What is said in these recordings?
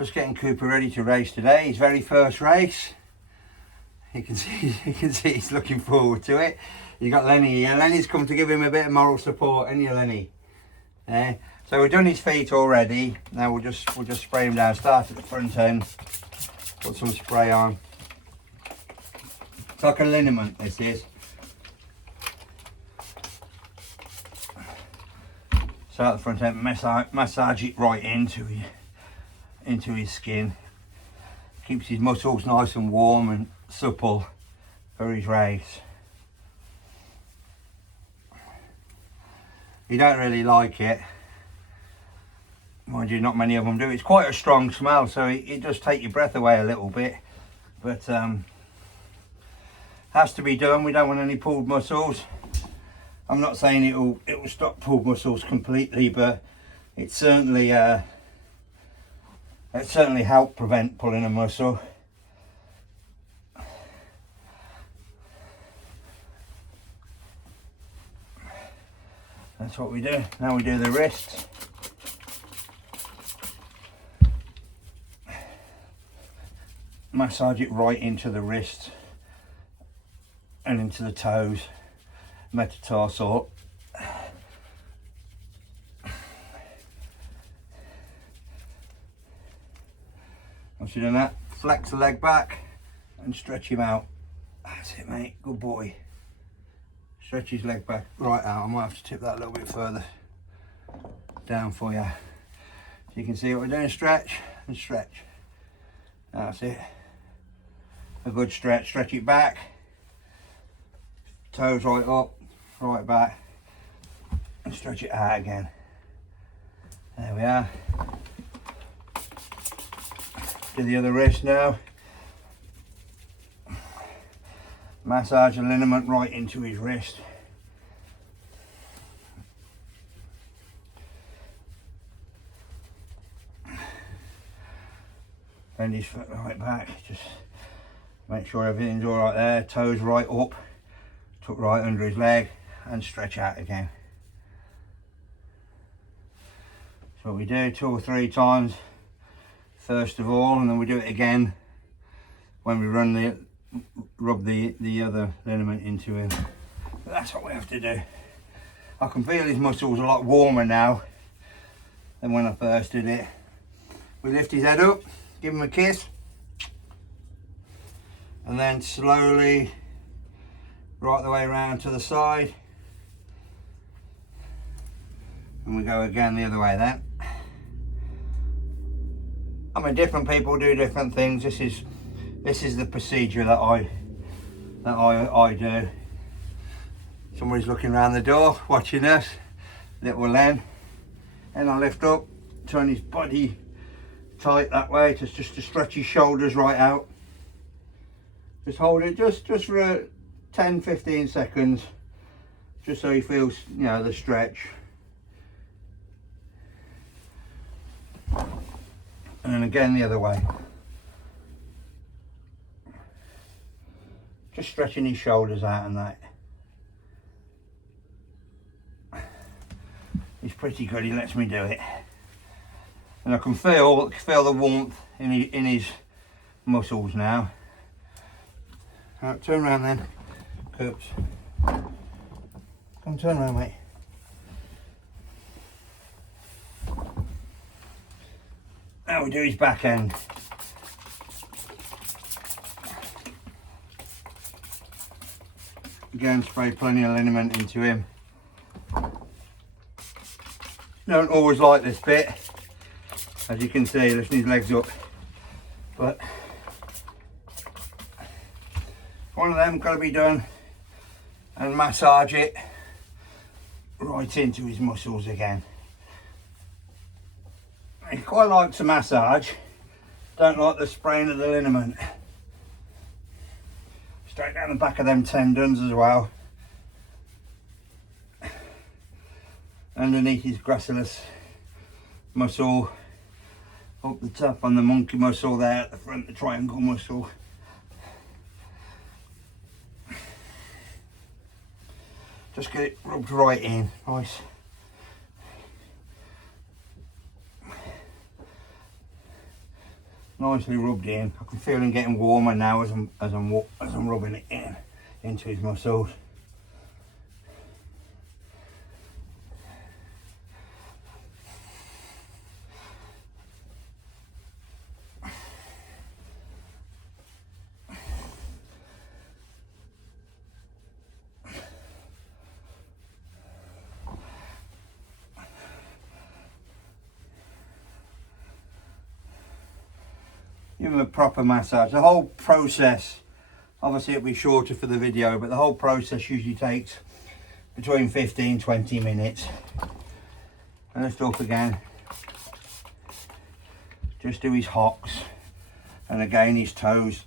Just getting Koopa ready to race today. His very first race. You can see he's looking forward to it. You've got Lenny here. Lenny's come to give him a bit of moral support, ain't you, Lenny? So we've done his feet already. Now we'll just spray him down. Start at the front end. Put some spray on. It's like a liniment, this is. Start at the front end, massage it right into his skin. Keeps his muscles nice and warm and supple for his race. You don't really like it. Mind you, not many of them do. It's quite a strong smell, so it does take your breath away a little bit. But has to be done. We don't want any pulled muscles. I'm not saying it will stop pulled muscles completely, but it certainly help prevent pulling a muscle. That's what we do. Now we do the wrists. Massage it right into the wrist and into the toes, metatarsal. Once you've done that, flex the leg back and stretch him out. That's it, mate. Good boy. Stretch his leg back right out. I might have to tip that a little bit further down for you. So you can see what we're doing. Stretch and stretch. That's it. A good stretch. Stretch it back. Toes right up, right back. And stretch it out again. There we are. Do the other wrist now. Massage the liniment right into his wrist. Bend his foot right back. Just make sure everything's all right there. Toes right up, tuck right under his leg, and stretch out again. So we do 2 or 3 times first of all, and then we do it again when we rub the other liniment into him. But that's what we have to do. I can feel his muscles a lot warmer now than when I first did it. We lift his head up, give him a kiss, and then slowly right the way around to the side, and we go again the other way then. I mean, different people do different things. This is the procedure that I do. Somebody's looking around the door watching us, little Len, and I lift up, turn his body tight that way, just to stretch his shoulders right out. Just hold it just for 10-15 seconds, just so he feels, you know, the stretch. And then again the other way. Just stretching his shoulders out and that. He's pretty good, he lets me do it. And I can feel the warmth in his muscles now. Right, turn around then, Coops. Come turn around, mate. Now we do his back end. Again, spray plenty of liniment into him. Don't always like this bit, as you can see, lifting his legs up, but one of them got to be done, and massage it right into his muscles again. He quite likes a massage, don't like the spraying of the liniment. Straight down the back of them tendons as well. Underneath his gracilis muscle, up the top on the monkey muscle there at the front, the triangle muscle. Just get it rubbed right in, nice. nicely rubbed in. I can feel him getting warmer now as I'm rubbing it into his muscles. Give him a proper massage. The whole process, obviously it'll be shorter for the video, but the whole process usually takes between 15-20 minutes. And lift up again. Just do his hocks and again his toes.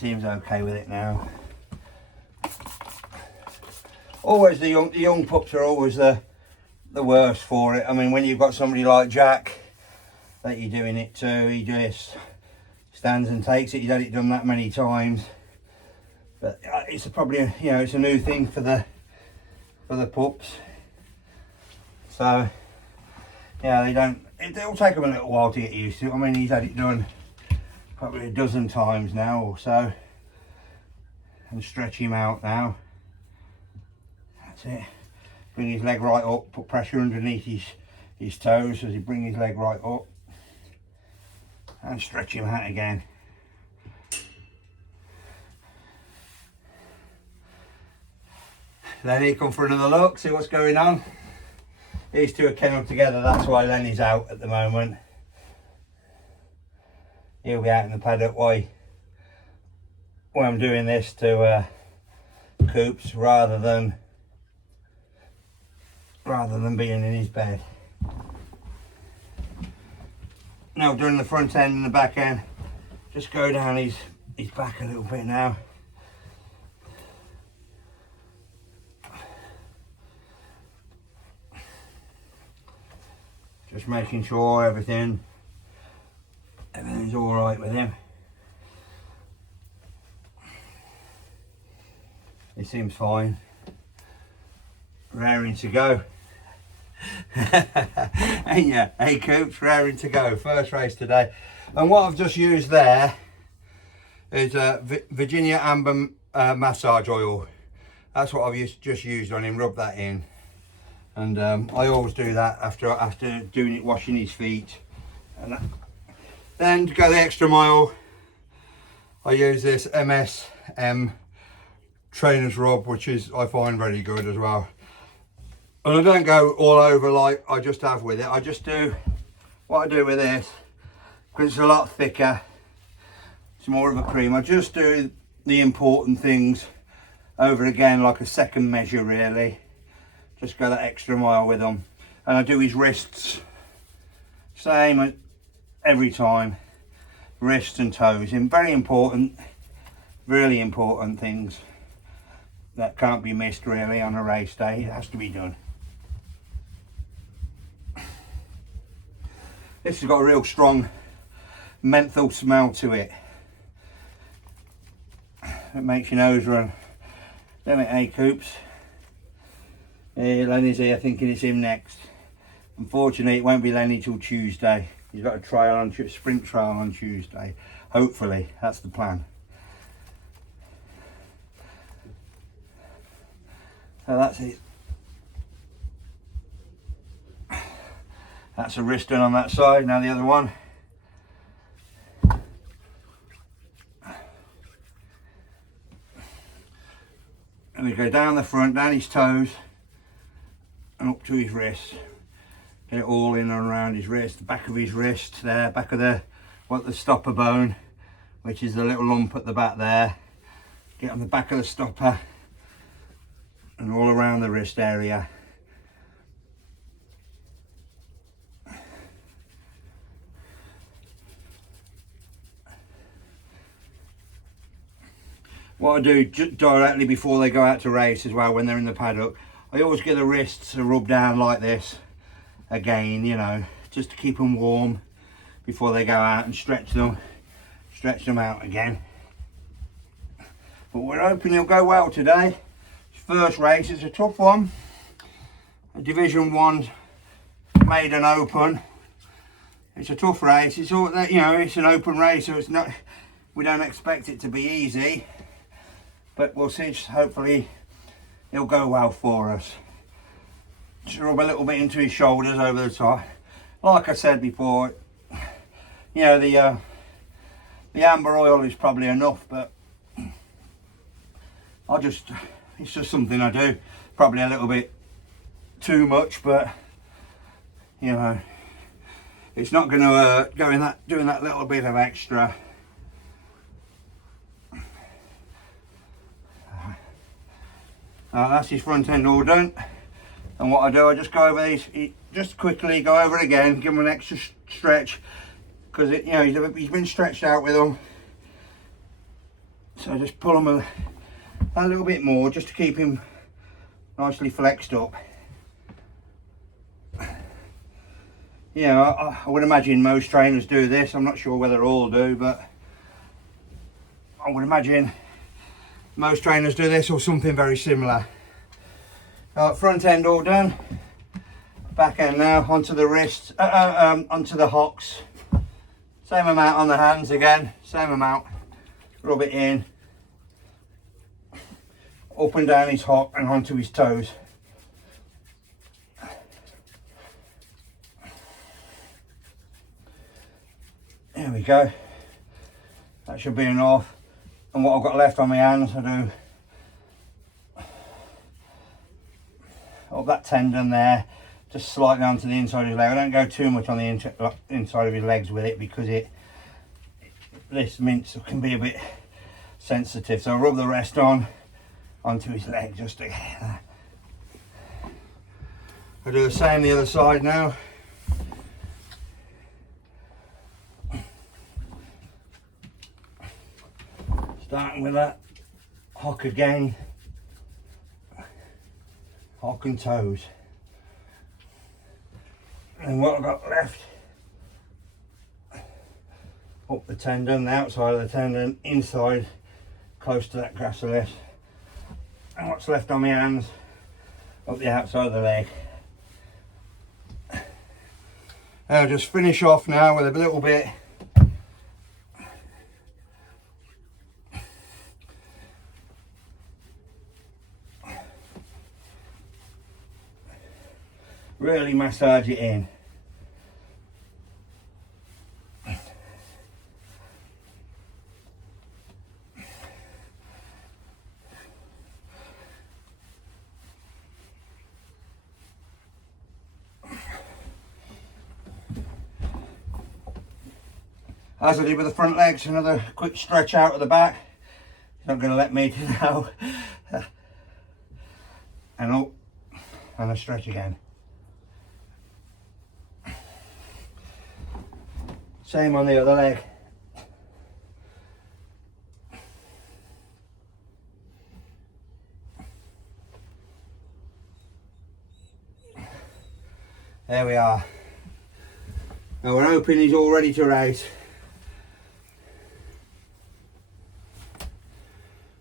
Seems okay with it now. Always the young pups are always the worst for it. I mean, when you've got somebody like Jack that you're doing it to, he just stands and takes it. He's had it done that many times, but it's probably it's a new thing for the pups. So yeah, it'll take them a little while to get used to it. I mean, he's had it done probably a dozen times now or so, and stretch him out now. That's it. Bring his leg right up, put pressure underneath his toes as he brings his leg right up, and stretch him out again. Lenny, come for another look, see what's going on. These two are kennelled together, that's why Lenny's out at the moment. He'll be out in the paddock while I'm doing this to Coops rather than being in his bed. Now doing the front end and the back end, just go down his back a little bit now. Just making sure everything's all right with him. He seems fine, raring to go. Ain't ya? Hey Coops, raring to go. First race today. And what I've just used there is Virginia Amber massage oil. That's what I've just used on him. Rub that in, and I always do that after doing it, washing his feet. And then to go the extra mile, I use this MSM trainer's rub, which I find very good as well. And I don't go all over like I just have with it. I just do what I do with this, because it's a lot thicker, it's more of a cream. I just do the important things over again, like a second measure really. Just go that extra mile with them. And I do his wrists, same every time. Wrists and toes, and very important, really important things that can't be missed really on a race day. It has to be done. This has got a real strong menthol smell to it. It makes your nose run. Don't it, eh, Coops? Lenny's here thinking it's him next. Unfortunately, it won't be Lenny till Tuesday. He's got a sprint trial on Tuesday. Hopefully, that's the plan. So that's it. That's a wrist done on that side. Now the other one. And we go down the front, down his toes, and up to his wrist. Get it all in and around his wrist, the back of his wrist there, back of the stopper bone, which is the little lump at the back there. Get on the back of the stopper and all around the wrist area. what I do directly before they go out to race as well, when they're in the paddock, I always get the wrists to rub down like this again, you know, just to keep them warm before they go out, and stretch them out again. But we're hoping he'll go well today. His first race is a tough one. A Division 1 maiden open. It's a tough race. It's all that, you know, it's an open race, so it's not, we don't expect it to be easy. But we'll see, hopefully he'll go well for us. Just rub a little bit into his shoulders over the top. Like I said before, you know, the amber oil is probably enough, but it's just something I do. Probably a little bit too much, but you know, it's not going to hurt doing that little bit of extra. That's his front end all done. And what I do, I just go over these, just quickly go over it again, give him an extra stretch, because you know, he's been stretched out with them. So just pull him a little bit more, just to keep him nicely flexed up. Yeah, I would imagine most trainers do this. I'm not sure whether all do, but I would imagine most trainers do this or something very similar. Front end all done. Back end now, onto the wrists, onto the hocks. Same amount on the hands again, same amount. Rub it in, up and down his hock and onto his toes. There we go. That should be enough. And what I've got left on my hands, I do up that tendon there, just slightly onto the inside of his leg. I don't go too much on the inside of his legs with it, because this mince can be a bit sensitive. So I'll rub the rest onto his leg just to. I'll do the same the other side now. Starting with that hock again, hock and toes. And what I've got left, up the tendon, the outside of the tendon, inside, close to that gracilis. And what's left on my hands, up the outside of the leg. I'll just finish off now with a little bit really massage it in. As I did with the front legs, another quick stretch out of the back. He's not going to let me know. And up, and a stretch again. Same on the other leg. There we are. Now we're hoping he's all ready to race.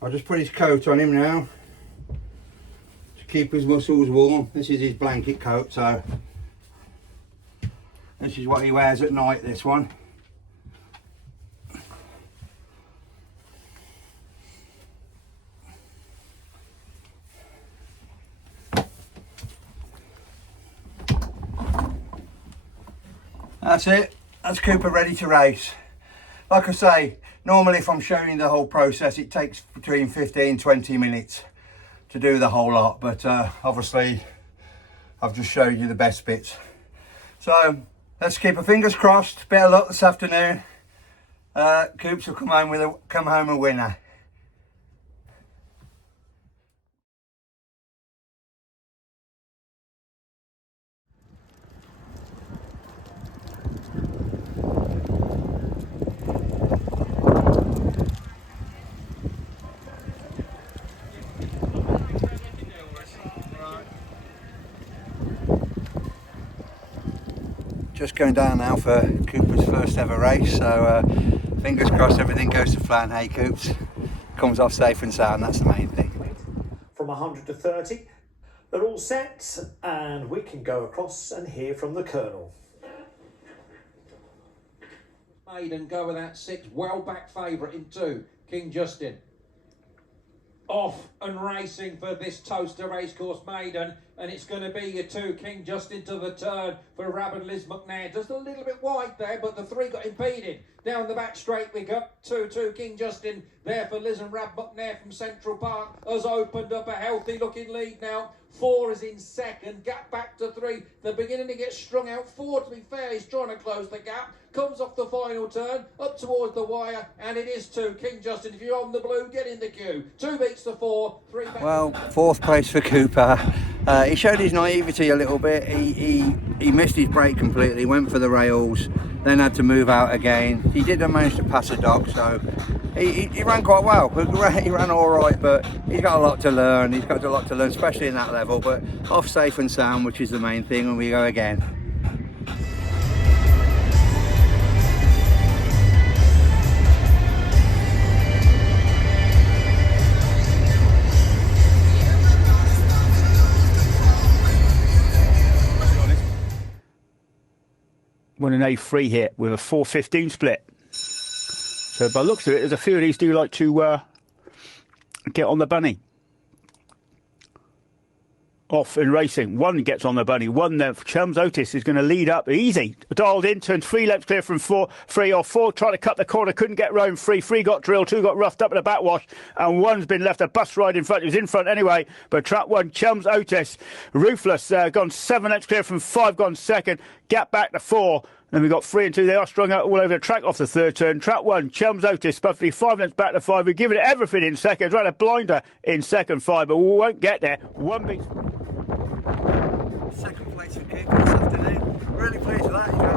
I'll just put his coat on him now to keep his muscles warm. This is his blanket coat, so this is what he wears at night, this one. That's it. That's Koopa ready to race. Like I say, normally if I'm showing you the whole process, it takes between 15-20 minutes to do the whole lot. But obviously, I've just showed you the best bits. So let's keep our fingers crossed. Bit of luck this afternoon. Koops will come home a winner. just going down now for Koopa's first ever race, so fingers crossed everything goes to plan. Hey Coops, comes off safe and sound, that's the main thing. From 100 to 30, they're all set, and we can go across and hear from the Colonel. Maiden go with that 6, well back favourite in 2, King Justin. Off and racing for this Toaster Racecourse Maiden, and it's going to be your 2, King Justin to the turn for Rab and Liz McNair. Just a little bit wide there, but the 3 got impeded. Down the back straight we go. 2, King Justin there for Liz and Rab McNair from Central Park has opened up a healthy looking lead now. 4 is in second, gap back to 3. They're beginning to get strung out. 4, to be fair, is trying to close the gap. Comes off the final turn, up towards the wire, and it is 2. King Justin, if you're on the blue, get in the queue. 2 beats the 4, 3 back. Well, 4th place for Koopa. He showed his naivety a little bit. He missed his break completely, went for the rails, then had to move out again. He did manage to pass a dog, so he ran quite well. He ran all right, but he's got a lot to learn. He's got a lot to learn, especially in that level, but off safe and sound, which is the main thing, and we go again. Won an A3 here with a 4:15 split. So by the looks of it, there's a few of these do like to get on the bunny. Off in racing. 1 gets on the bunny. 1 there for Chums. Otis is going to lead up easy. Dialed in, turned 3 lengths clear from 4. 3 or 4 tried to cut the corner, couldn't get round. 3 got drilled, 2 got roughed up in a backwash, and 1's been left a bus ride in front. He was in front anyway, but trap 1, Chums Otis. Ruthless gone 7 lengths clear from 5, gone second. Gap back to 4. Then we've got 3 and 2. They are strung out all over the track off the 3rd turn. Trap 1, Chums Otis, Spuffy, 5 lengths back to 5. We've given it everything in second. Right, a blinder in second 5, but we won't get there. 1 beats. Second place for Koopa this afternoon. Really pleased with that.